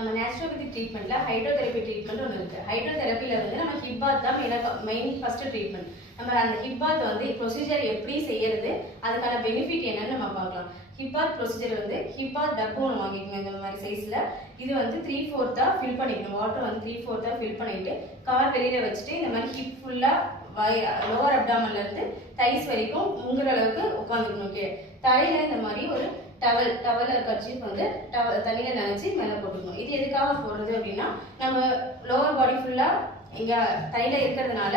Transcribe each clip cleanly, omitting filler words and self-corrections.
நம்ம naturopathy ட்ரீட்மெண்ட்ல hydrotherapy treatment ஒன்று இருக்கு. ஹைட்ரோதெரபில வந்து நம்ம ஹிப் பாத் தான் மெயின் ஃபர்ஸ்ட் ட்ரீட்மெண்ட். நம்ம அந்த ஹிப் பாத் வந்து ப்ரொசீஜர் எப்படி செய்யறது, அதுக்கான பெனிஃபிட் என்னன்னு நம்ம பார்க்கலாம். ஹிப் பாத் ப்ரொசீஜர் வந்து ஹிப் பாத் டப்பு ஒன்று வாங்கிக்கணும் இந்த மாதிரி சைஸ்ல. இது வந்து 3/4 ஃபில் பண்ணிக்கணும். வாட்டர் வந்து 3/4 ஃபில் பண்ணிட்டு கால் வெளியில வச்சுட்டு இந்த மாதிரி ஹிப் ஃபுல்லா லோவர் அப்டாமன்ல இருந்து தைஸ் வரைக்கும் முங்குற அளவுக்கு உட்காந்துக்கணும். கீழே தலையில இந்த மாதிரி ஒரு டவல் கர்ச்சீஃப் வந்து தண்ணியில நினைச்சு மேலே போட்டுக்கணும். இது எதுக்காக போடுறது அப்படின்னா, நம்ம லோவர் பாடி ஃபுல்லா இங்க தலையில இருக்கிறதுனால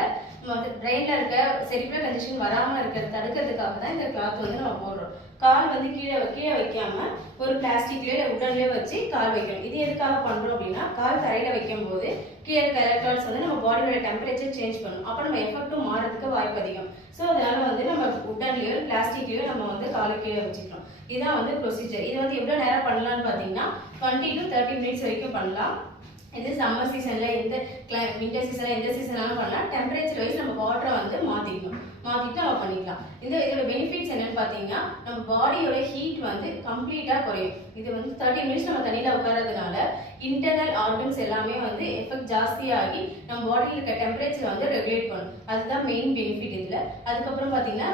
பிரெயின்ல இருக்க செரிப்ரல் கண்டிஷன் வராம இருக்கிறது தடுக்கிறதுக்காக தான் இந்த கிளாத் வந்து நம்ம போடுறோம். கால் வந்து கீழே வைக்காம ஒரு பிளாஸ்டிக்லயே உடன்லயே வச்சு கால் வைக்கணும். இது எதுக்காக பண்றோம் அப்படின்னா, கால் தரையில வைக்கும் போது கீழே இருக்க எலக்ட்ரான்ஸ் வந்து நம்ம பாடியோட டெம்பரேச்சர் சேஞ்ச் பண்ணும். அப்ப நம்ம எஃபெக்டும் மாறதுக்கு வாய்ப்பு அதிகம். ஸோ அதனால வந்து நம்ம உடன்லயோ பிளாஸ்டிக்லயோ நம்ம வந்து காலை கீழே வச்சுக்கிறோம். இதுதான் வந்து ப்ரொசீஜர். இது வந்து எவ்வளவு நேரம் பண்ணலாம்னு பாத்தீங்கன்னா 20 to 30 மினிட்ஸ் வரைக்கும் பண்ணலாம். இது சம்மர் சீசன்ல வின்டர் சீசன்ல எந்த சீசனாலும் பண்ணலாம். டெம்பரேச்சர் வைஸ் நம்ம வாட்டரை வந்து மாத்திட்டு நம்ம பண்ணிக்கலாம். இதோட பெனிஃபிட்ஸ் என்னன்னு பாத்தீங்கன்னா, நம்ம பாடியோட ஹீட் வந்து கம்ப்ளீட்டா குறையும். இது வந்து 30 மினிட்ஸ் நம்ம தண்ணியில உட்காரதுனால இன்டர்னல் ஆர்கன்ஸ் எல்லாமே வந்து எஃபெக்ட் ஜாஸ்தியாகி நம்ம பாடியில் இருக்க டெம்பரேச்சர் வந்து ரெகுலேட் பண்ணும். அதுதான் மெயின் பெனிஃபிட் இதுல. அதுக்கப்புறம் பாத்தீங்கன்னா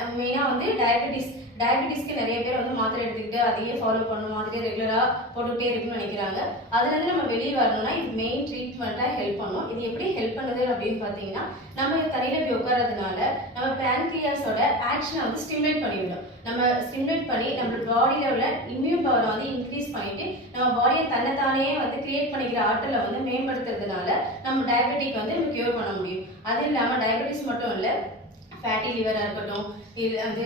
நம்ம மெயினா வந்து டயபெட்டிஸ்க்கு நிறைய பேர் வந்து மாத்திரை எடுத்துக்கிட்டு அதையே ஃபாலோ பண்ணணும், மாத்திரை ரெகுலரா போட்டுக்கிட்டே இருக்குன்னு நினைக்கிறாங்க. அதுல இருந்து நம்ம வெளியே வரணும்னா இது மெயின் ட்ரீட்மெண்ட்டா ஹெல்ப் பண்ணும். இது எப்படி ஹெல்ப் பண்ணுது அப்படின்னு பாத்தீங்கன்னா, நம்ம தண்ணியில போய் உட்காரதுனால நம்ம பேன்கிரியாஸோட ஆக்ஷனை வந்து ஸ்டிமுலேட் பண்ணிவிடும். நம்ம ஸ்டிமுலேட் பண்ணி நம்ம பாடியில உள்ள இம்யூன் பவரை வந்து இன்க்ரீஸ் பண்ணிட்டு நம்ம பாடியை தன்னைத்தானே வந்து கிரியேட் பண்ணிக்கிற ஆற்றலை வந்து மேம்படுத்துறதுனால நம்ம டயபெட்டிக் வந்து நம்ம கியூர் பண்ண முடியும். அது இல்லாம டயபெட்டிஸ் மட்டும் இல்லை, ஃபேட்டி லிவராக இருக்கட்டும், இது வந்து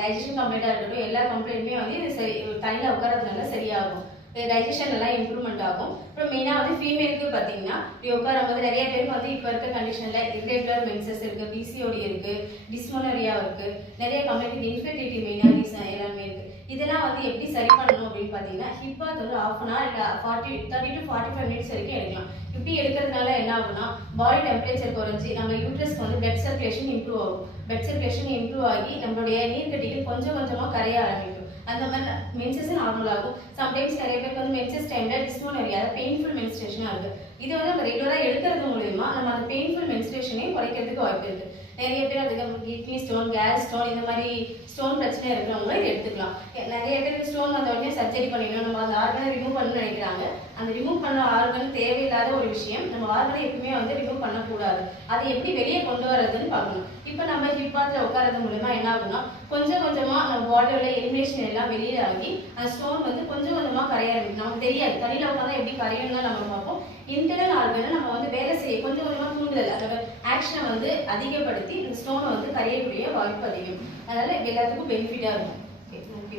டைஜஷன் கம்ப்ளைண்ட்டாக இருக்கட்டும், எல்லா கம்ப்ளைண்ட்டுமே வந்து இது சரி தண்ணியில் உட்காரதுனால சரியாகும். டைஜஷன் நல்லா இம்ப்ரூவ்மெண்ட் ஆகும். அப்புறம் மெயினாக வந்து ஃபீமேலுக்கு பார்த்தீங்கன்னா இப்படி உட்காரும்போது நிறைய பேருக்கு வந்து இப்போ இருக்க கண்டிஷனில் இர்ரெகுலர் மென்சஸ் இருக்குது, பிசிஓடி இருக்குது, டிஸ்மோனரியா இருக்குது, நிறைய கம்ப்ளைண்ட் இன்ஃபெர்டிலிட்டி மெயினாக ரீசன் எல்லாமே இருக்குது. இதெல்லாம் வந்து எப்படி சரி பண்ணணும் அப்படின்னு பார்த்தீங்கன்னா, ஹிப் பாத் வந்து 1/2 hour இல்லை 30 to 45 மினிட்ஸ் வரைக்கும் எடுக்கலாம். இப்படி எடுக்கிறதுனால என்ன ஆகும்னா, பாடி டெம்பரேச்சர் குறைஞ்சி நம்ம யூட்ரஸ்க்கு வந்து பிளட் சர்க்குலேஷன் இம்ப்ரூவ் ஆகும். பிளட் சர்க்குலேஷன் இம்ப்ரூவ் ஆகி நம்மளுடைய நீர்க்கட்டிகள் கொஞ்சம் கொஞ்சமாக கரைய ஆரம்பிக்கும். அந்த மாதிரி மென்சஸ் நார்மல் ஆகும். சம்டைம்ஸ் நிறைய பேருக்கு வந்து மென்சஸ் டைம்ல டிஸ்மோனரியா பெயின்ஃபுல் மென்ஸ்ட்ரேஷனா இருக்கு. இது வந்து நம்ம ரெகுலரா எடுக்கிறது மூலமா நம்ம அந்த பெயின்ஃபுல் மென்ஸ்ட்ரேஷனை குறைக்கிறதுக்கு வாய்ப்பு இருக்கு. நிறைய பேர் அதுக்கு கிட்னி ஸ்டோன், கேஸ் ஸ்டோன், இந்த மாதிரி ஸ்டோன் பிரச்சனை இருக்கிறவங்க இதை எடுத்துக்கலாம். நிறைய பேருக்கு ஸ்டோன் வந்த உடனே சர்ஜரி பண்ணிடணும், நம்ம அந்த ஆர்கனை ரிமூவ் பண்ணணும்னு நினைக்கிறாங்க. அந்த ரிமூவ் பண்ண ஆர்கன் தேவையில்லாத ஒரு விஷயம். நம்ம ஆர்கனை எப்பவுமே வந்து ரிமூவ் பண்ணக்கூடாது. அதை எப்படி வெளியே கொண்டு வரதுன்னு பார்க்கணும். இப்போ நம்ம ஹிப் பாத்ல உட்காரது மூலமா என்ன ஆகும்னா, கொஞ்சம் கொஞ்சமா நம்ம பாடியோட எலிமினேஷன் எல்லாம் வெளியே ஆகி அந்த ஸ்டோன் வந்து கொஞ்சம் கொஞ்சமா கரைய ஆரம்பிக்கும். நமக்கு தெரியாது, தண்ணியில உட்காந்தா எப்படி கரையும் தான் நம்ம பார்ப்போம். இன்டர்னல் ஆர்கனை நம்ம வந்து வேலை செய்ய கொஞ்சம் கொஞ்சமா தூண்டுதல், அதோட ஆக்ஷனை வந்து அதிகப்படுத்தி இந்த ஸ்டோனை வந்து கரையக்கூடிய வாய்ப்பு அதிகம். அதனால எல்லாத்துக்கும் பெனிஃபிட்டா இருக்கும். ஓகே.